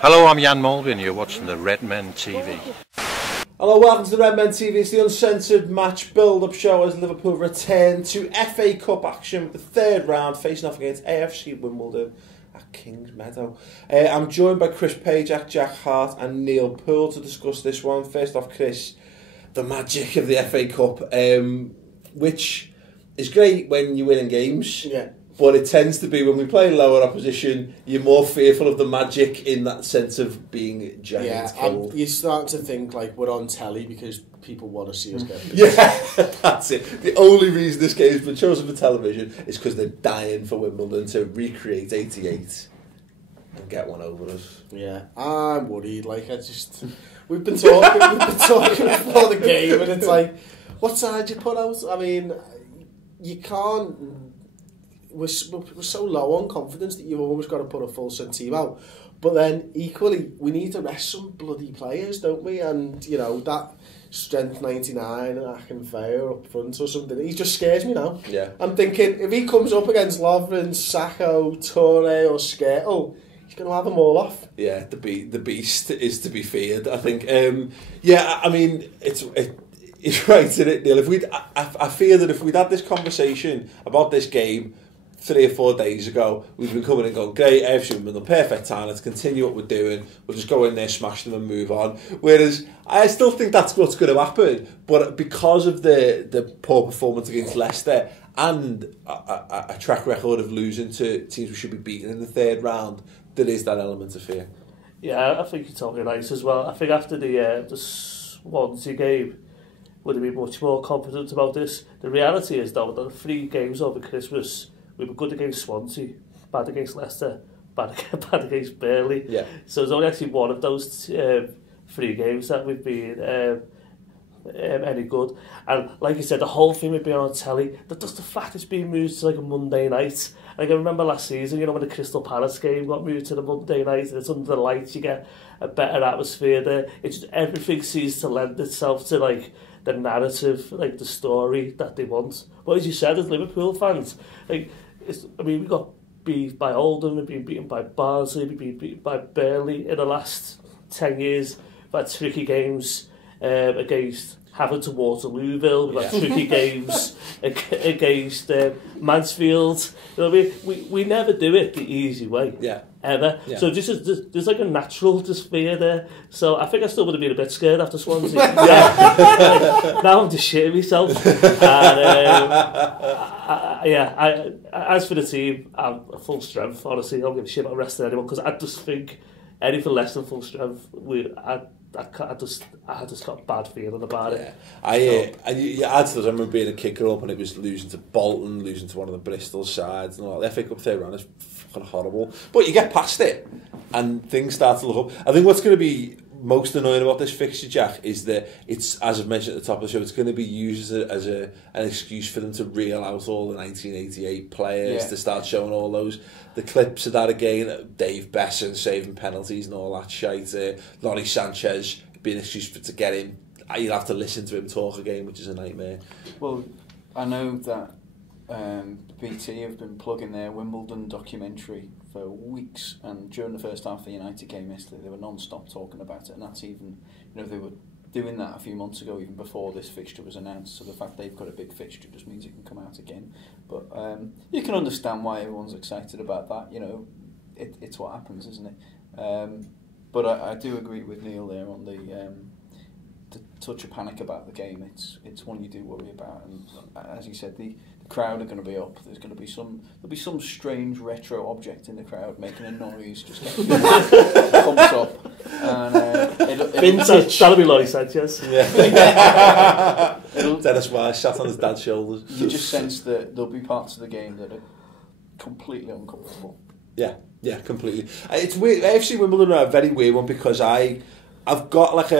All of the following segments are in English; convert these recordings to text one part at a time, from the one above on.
Hello, I'm Jan Mulvey and you're watching the Redmen TV. Hello, welcome to the Redmen TV. It's the Uncensored Match Build Up show as Liverpool return to FA Cup action with the third round facing off against AFC Wimbledon at Kingsmeadow. I'm joined by Chris Pajak, Jack Hart and Neil Poole to discuss this one. First off, Chris, the magic of the FA Cup, which is great when you're winning games. Yeah. But it tends to be when we play lower opposition, you're more fearful of the magic in that sense of being giant killed. You start to think like we're on telly because people want to see us get beat. Yeah, that's it. The only reason this game's been chosen for television is because they're dying for Wimbledon to recreate '88 and get one over us. Yeah, I'm worried. Like we've been talking before the game, and it's like, what side you put out? I mean, you can't. We're so low on confidence that you've always got to put a full set team out. But then equally, we need to rest some bloody players, don't we? And you know that strength 99 and Akinfeir up front or something. He just scares me now. Yeah, I'm thinking if he comes up against Lovren, Sacco, Toure, or Skirtle, he's going to have them all off. Yeah, the beast is to be feared. I think. Yeah, I mean it's right, isn't it, Neil? I fear that if we'd had this conversation about this game 3 or 4 days ago, we've been coming and going, great, AFC Wimbledon, perfect time, let's continue what we're doing, we'll just go in there, smash them and move on. Whereas, I still think that's what's going to happen, but because of the poor performance against Leicester and a track record of losing to teams we should be beating in the third round, there is that element of fear. Yeah, I think you're totally right as well. I think after the Swansea game, would have been much more confident about this. The reality is, though, that the 3 games over Christmas, we were good against Swansea, bad against Leicester, bad against Burnley. Yeah. So there's only actually one of those 3 games that we've been any good. And like you said, the whole thing with being on telly, just the fact it's being moved to like a Monday night. Like I remember last season, you know, when the Crystal Palace game got moved to the Monday night and it's under the lights, you get a better atmosphere there. It's just everything seems to lend itself to like the narrative, like the story that they want. But as you said, as Liverpool fans, like we got beat by Oldham, we've been beaten by Barnsley, we've been beaten by Burnley in the last 10 years. We've had tricky games against Havant and Waterlooville. We've had tricky games against Mansfield. You know what I mean? We never do it the easy way. Yeah. Ever. Yeah. So there's like a natural fear there. So I think I still would have been a bit scared after Swansea. Now I'm just shitting myself. And as for the team, I'm at full strength. Honestly, I don't give a shit about resting anyone because I just think anything less than full strength, I just got a bad feeling about it. You add to this, I remember being a kicker up and it was losing to Bolton, losing to one of the Bristol sides and all. The FA Cup third round is fucking horrible. But you get past it and things start to look up. I think what's going to be most annoying about this fixture, Jack, is that it's, as I've mentioned at the top of the show, it's going to be used as an excuse for them to reel out all the 1988 players, to start showing all the clips of that again. Dave Besson saving penalties and all that shite. Lonnie Sanchez being an excuse to get him. You'll have to listen to him talk again, which is a nightmare. Well, I know that BT have been plugging their Wimbledon documentary for weeks, and during the first half of the United game yesterday they were non-stop talking about it, and that's even, you know, they were doing that a few months ago even before this fixture was announced, so the fact they've got a big fixture just means it can come out again. But you can understand why everyone's excited about that, you know, it's what happens, isn't it? But I do agree with Neil there on the touch of panic about the game. It's one you do worry about, and as you said, the crowd are going to be up. There'll be some strange retro object in the crowd making a noise, just getting pumps up. And vintage. That'll be Lonnie Sanchez. Yeah. Dennis Wise sat on his dad's shoulders. You just sense that there'll be parts of the game that are completely uncomfortable. Yeah, completely. It's weird. AFC Wimbledon are a very weird one because I've got like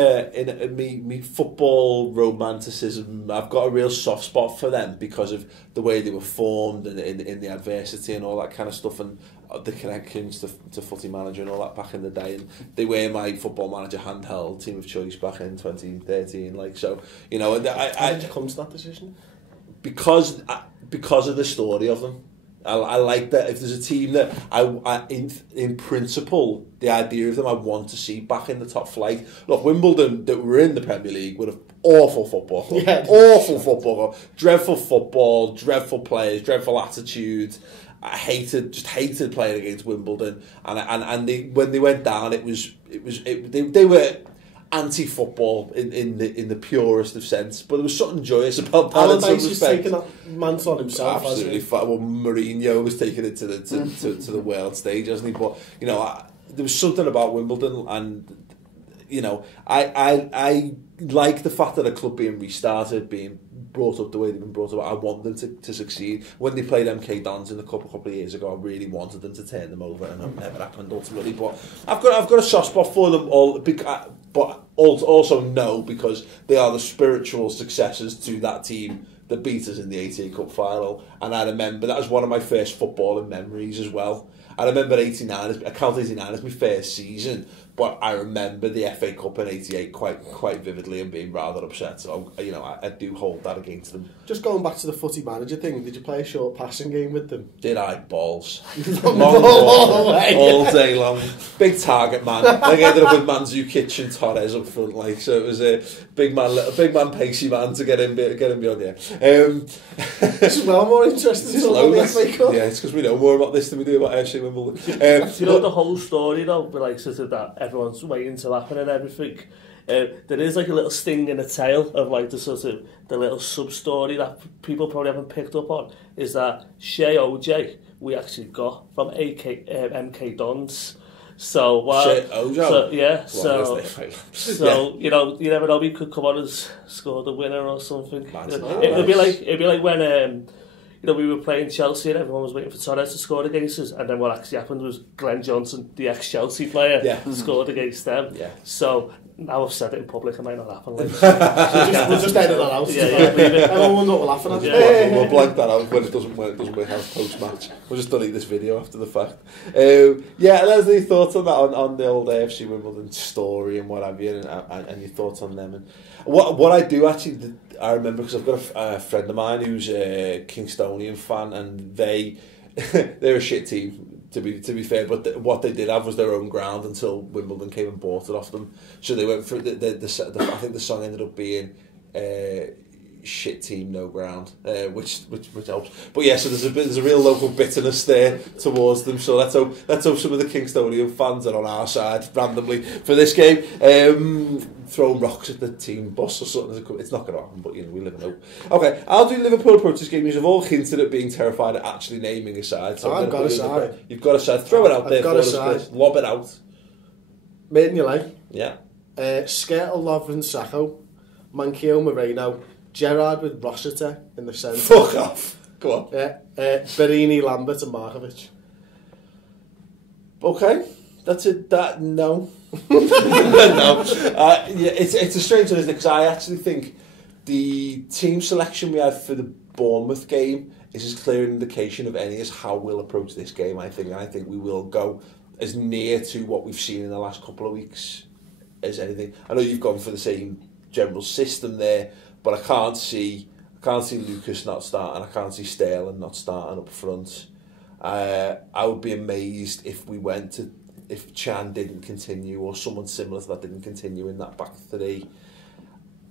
me football romanticism. I've got a real soft spot for them because of the way they were formed and in the adversity and all that kind of stuff, and the connections to Footy Manager and all that back in the day. And they were my Football Manager handheld team of choice back in 2013. Like, so, you know, how did you come to that decision? Because of the story of them. I like that. If there's a team that in principle, the idea of them I want to see back in the top flight. Look, Wimbledon that were in the Premier League would have awful football club. Yeah. Awful football club. Dreadful football, dreadful players, dreadful attitude. I hated playing against Wimbledon, and when they went down, they were anti-football in the purest of sense, but there was something joyous about that. Allardyce is taking that mantle on himself. Absolutely, well, Mourinho was taking it to the world stage, hasn't he? But you know, there was something about Wimbledon, and you know, I like the fact that a club being restarted, being brought up the way they've been brought up. I want them to succeed. When they played MK Dons in a couple of years ago, I really wanted them to turn them over, and it never happened ultimately. But I've got a soft spot for them all, but also no, because they are the spiritual successors to that team that beat us in the 88 Cup final, and I remember that was one of my first footballing memories as well. I remember 89. I count 89 as my first season, but I remember the FA Cup in 88 quite vividly and being rather upset. So, you know, I do hold that against them. Just going back to the footy manager thing, did you play a short passing game with them? Did I? Balls. Long ball, all day long. Big target man. Like, I ended up with Mandzukic and Torres up front, like, so it was a big man, pacey man to get him beyond the air. This is well more interesting to talk about the FA Cup. Yeah, it's because we know more about this than we do about AFC Wimbledon. You know the whole story though, like sort of that everyone's waiting to happen and everything. There is like a little sting in the tail of like the sort of the little sub story that people probably haven't picked up on, is that Shea OJ we actually got from MK Dons. So you know, you never know, he could come on and score the winner or something. It'd be like when you know, we were playing Chelsea and everyone was waiting for Torres to score against us, and then what actually happened was Glenn Johnson, the ex-Chelsea player, scored against them. Yeah. So now I've said it in public, it might not happen. Like. we'll just edit that out. Everyone will know what we're laughing at. We'll blank that out when it doesn't work out post-match. We'll just delete this video after the fact. Let us know your thoughts on that, on the old AFC Wimbledon story and what have you, and your thoughts on them. And what I do actually, I remember, because I've got a friend of mine who's a Kingstonian fan, and they're a shit team, to be fair, but what they did have was their own ground until Wimbledon came and bought it off them. So they went for I think the song ended up being shit team, no ground, which helps. But yeah, so there's a real local bitterness there towards them. So let's hope some of the Kingstonian fans are on our side randomly for this game, throwing rocks at the team bus or something. It's not going to happen, but you know, we live in hope. Okay, I'll do Liverpool approach this game. You've all hinted at being terrified at actually naming a side. So I've got a side. You've got a side. Throw it out there for us, Chris. Lob it out. Made in your leg. Yeah. Skertel, Lovren, Sacco, Manquillo, Moreno, Gerrard with Rossiter in the centre. Fuck off. Go on. Yeah. Berini, Lambert and Markovic. Okay. That's it. No. No. It's a strange one, isn't it? Because I actually think the team selection we had for the Bournemouth game is as clear an indication of any as how we'll approach this game, I think. And I think we will go as near to what we've seen in the last couple of weeks as anything. I know you've gone for the same general system there, but I can't see Lucas not starting. I can't see Sterling not starting up front. I would be amazed if Chan didn't continue, or someone similar to that didn't continue in that back three.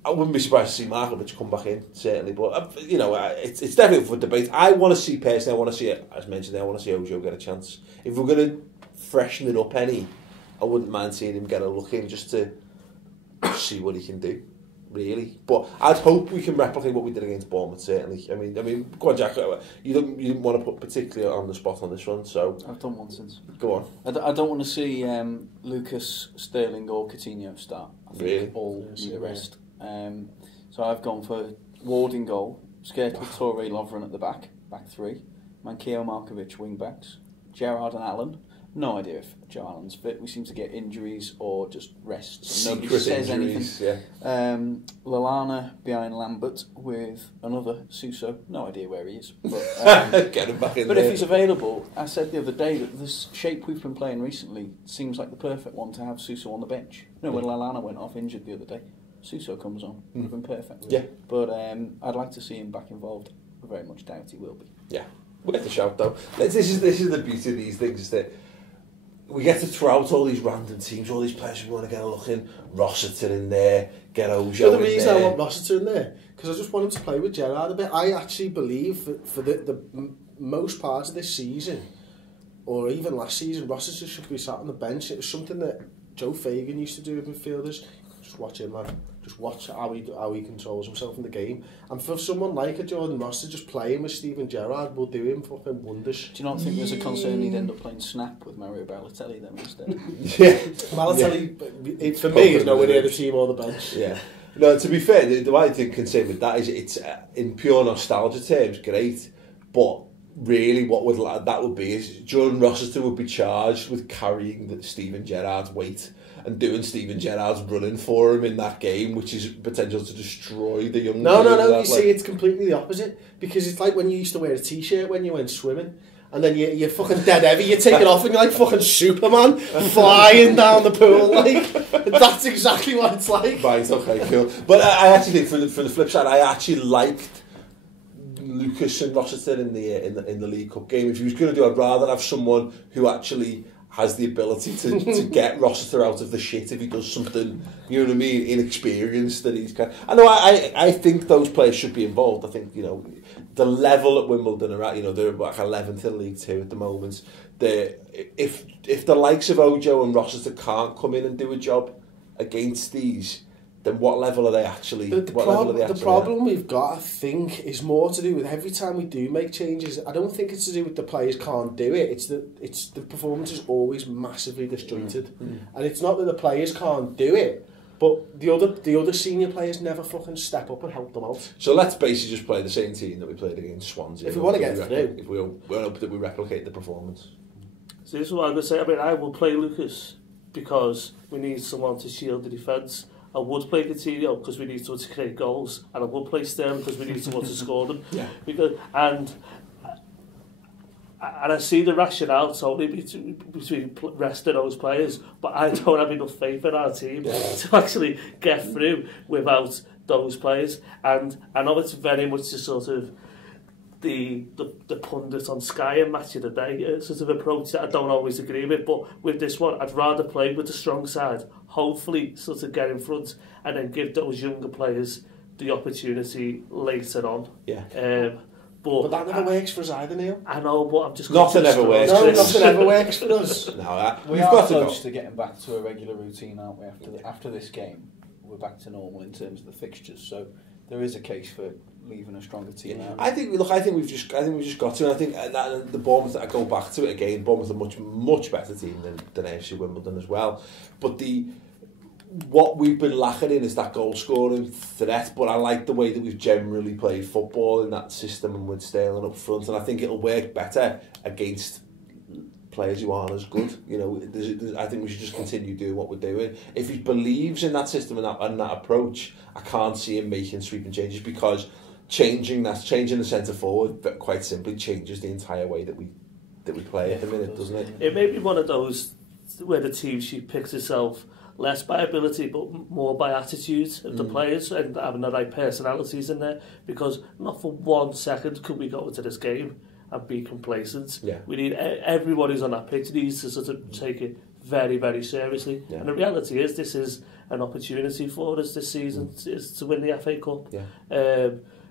I wouldn't be surprised to see Markovic come back in, certainly. But you know, it's definitely for debate. I want to see personally. I want to see it, as mentioned. I want to see Ojo get a chance. If we're going to freshen it up any, I wouldn't mind seeing him get a look in just to see what he can do, really. But I'd hope we can replicate what we did against Bournemouth, certainly. I mean, go on, Jack. You didn't want to put particularly on the spot on this one, so I've done one since. Go on. I don't want to see Lucas, Sterling or Coutinho start. I think really? All need the rest. So I've gone for Ward in goal, Skertel, Toure, Lovren at the back three, Manquillo, Markovic wing backs, Gerrard and Allen. No idea if Joe Allen's fit. We seem to get injuries or just rest. Nobody says injuries, anything. Yeah. Lallana behind Lambert with another Suso. No idea where he is. But, get him back in but there. If he's available, I said the other day that this shape we've been playing recently seems like the perfect one to have Suso on the bench. You know, when Lallana went off injured the other day, Suso comes on. Would have been perfect. Yeah. But I'd like to see him back involved. I very much doubt he will be. Yeah. Worth a shout though. This is the beauty of these things, is that we get to throw out all these random teams, all these players we want to get a look in. Rossiter in there, get Ojo the in reason there. I want Rossiter in there, because I just want him to play with Gerrard a bit. I actually believe for the most part of this season, or even last season, Rossiter should be sat on the bench. It was something that Joe Fagan used to do with midfielders. Just watch him, man. Just watch how he controls himself in the game. And for someone like a Jordan Rossiter, just playing with Steven Gerrard will do him fucking wonders. Do you not think there's a concern he'd end up playing snap with Mario Balotelli then instead? Yeah. Balotelli, for me, is nowhere near the team or the bench. Yeah. No, to be fair, the way I can say with that is it's in pure nostalgia terms great, but really what that would be is Jordan Rossiter would be charged with carrying Steven Gerrard's weight and doing Steven Gerrard's running for him in that game, which is potential to destroy the young. No. You see, it's completely the opposite, because it's like when you used to wear a t-shirt when you went swimming, and then you're fucking dead heavy. You take it off and you're like fucking Superman flying down the pool. Like that's exactly what it's like. Right. Okay. Cool. But I actually think for the flip side, I actually liked Lucas and Rossiter in the League Cup game. If he was going to do, I'd rather have someone who actually has the ability to get Rossiter out of the shit if he does something, you know what I mean, inexperienced that he's kind of, I think those players should be involved. I think, you know, the level at Wimbledon are at, you know, they're like 11th in League Two at the moment. If the likes of Ojo and Rossiter can't come in and do a job against these, then what level are they actually? The problem we've got, I think, is more to do with every time we do make changes. I don't think it's to do with the players can't do it. It's the performance is always massively disjointed, and it's not that the players can't do it, but the other senior players never fucking step up and help them out. So let's basically just play the same team that we played against Swansea. If we want to get through, if we hope that we replicate the performance. So this is what I'm going to say. I mean, I will play Lucas because we need someone to shield the defence. I would play Coutinho because we need someone to create goals, and I would play Sterling because we need someone to score them. Yeah. And I see the rationale totally between resting those players, but I don't have enough faith in our team to actually get through without those players. And I know it's very much the sort of the pundit on Sky and Match of the Day sort of approach that I don't always agree with, but with this one I'd rather play with the strong side, hopefully sort of get in front and then give those younger players the opportunity later on. But that never works for us either, Neil. I know, but I'm just nothing ever works. No, nothing ever works for us. We are close to getting back to a regular routine, aren't we? After this game, we're back to normal in terms of the fixtures. So there is a case for leaving a stronger team out. I think we've just got to, and I think that the Bournemouth, I go back to it again, Bournemouth are much better team than AFC Wimbledon as well. But what we've been lacking in is that goal scoring threat, but I like the way that we've generally played football in that system and with Sterling up front, and I think it'll work better against players who aren't as good. You know, I think we should just continue doing what we're doing. If he believes in that system and that approach, I can't see him making sweeping changes, because changing the centre forward quite simply changes the entire way that we play at the minute, doesn't it? It may be one of those where the team sheet picks itself less by ability but more by attitude of the players and having the right personalities in there, because not for 1 second could we go into this game and be complacent. We need everyone who's on that pitch needs to sort of take it very, very seriously. And the reality is this is an opportunity for us this season is to win the FA Cup.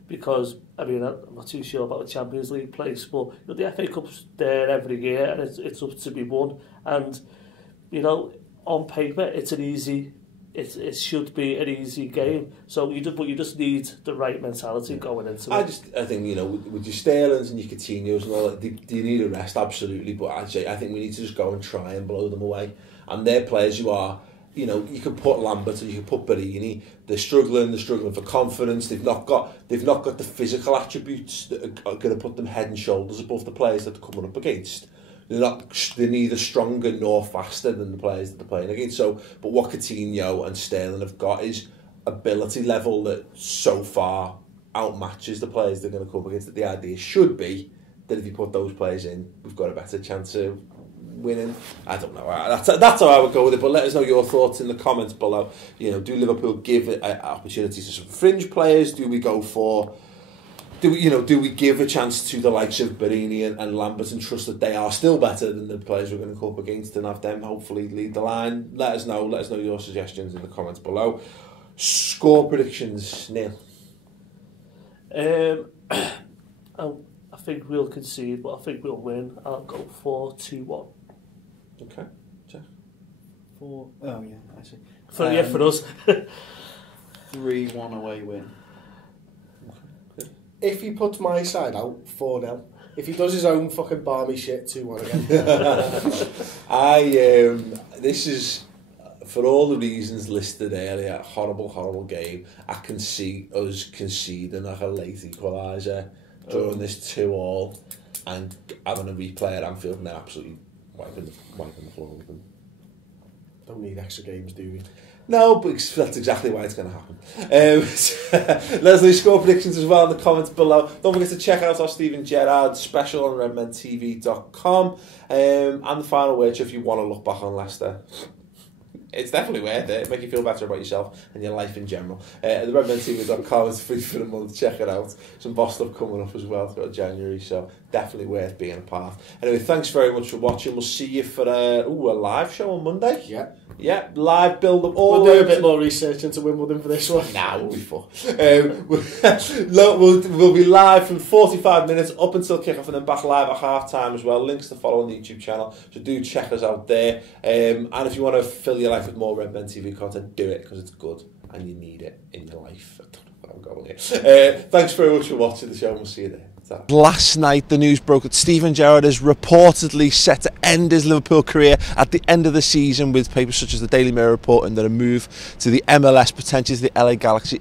Because, I mean, I'm not too sure about the Champions League place, but you know, the FA Cup's there every year and it's up to be won. And, you know, on paper, it should be an easy game. So you just need the right mentality going into it. I think, you know, with your Sterlings and your Coutinhos and all that, do you need a rest? Absolutely. But I think we need to just go and try and blow them away. And they're players who are, you know, you could put Lambert or you could put Barini. They're struggling for confidence. They've not got the physical attributes that are going to put them head and shoulders above the players that they're coming up against. They're neither stronger nor faster than the players that they're playing against. So, but what Coutinho and Sterling have got is ability level that so far outmatches the players they're going to come up against. That the idea should be that if you put those players in, we've got a better chance of winning. I don't know. That's how I would go with it. But let us know your thoughts in the comments below. You know, do Liverpool give opportunities to some fringe players? Do we go for do we give a chance to the likes of Barini and Lambert and trust that they are still better than the players we're going to come up against and have them hopefully lead the line? Let us know your suggestions in the comments below. Score predictions, Neil. I think we'll concede, but I think we'll win. I'll go 4-2-1. Okay, Jeff. 4. Oh yeah, I see. For us. 3-1 away win. If he puts my side out, 4-0. If he does his own fucking barmy shit, 2-1 again. This is, for all the reasons listed earlier, horrible game. I can see us conceding like a late equaliser during this 2-2 and having a replay at Anfield and absolutely wiping the floor with them. Don't need extra games, do we? No, but that's exactly why it's going to happen. Let us know your score predictions as well in the comments below. Don't forget to check out our Steven Gerrard special on redmentv.com. And the final word, if you want to look back on Leicester, it's definitely worth it. Make you feel better about yourself and your life in general. The redmentv.com is free for the month. Check it out. Some boss stuff coming up as well throughout January, so definitely worth being a part. Anyway, thanks very much for watching. We'll see you for a live show on Monday. Yeah, live build up. We'll do a bit more research into Wimbledon for this one. Nah, we'll be full. We'll be live from 45 minutes up until kick-off and then back live at half-time as well. Links to follow on the YouTube channel, so do check us out there. And if you want to fill your life with more Redmen TV content, do it, because it's good and you need it in your life. I don't know where I'm going here. Thanks very much for watching the show and we'll see you there. Last night the news broke that Steven Gerrard is reportedly set to end his Liverpool career at the end of the season, with papers such as the Daily Mirror reporting that a move to the MLS, potentially to the LA Galaxy,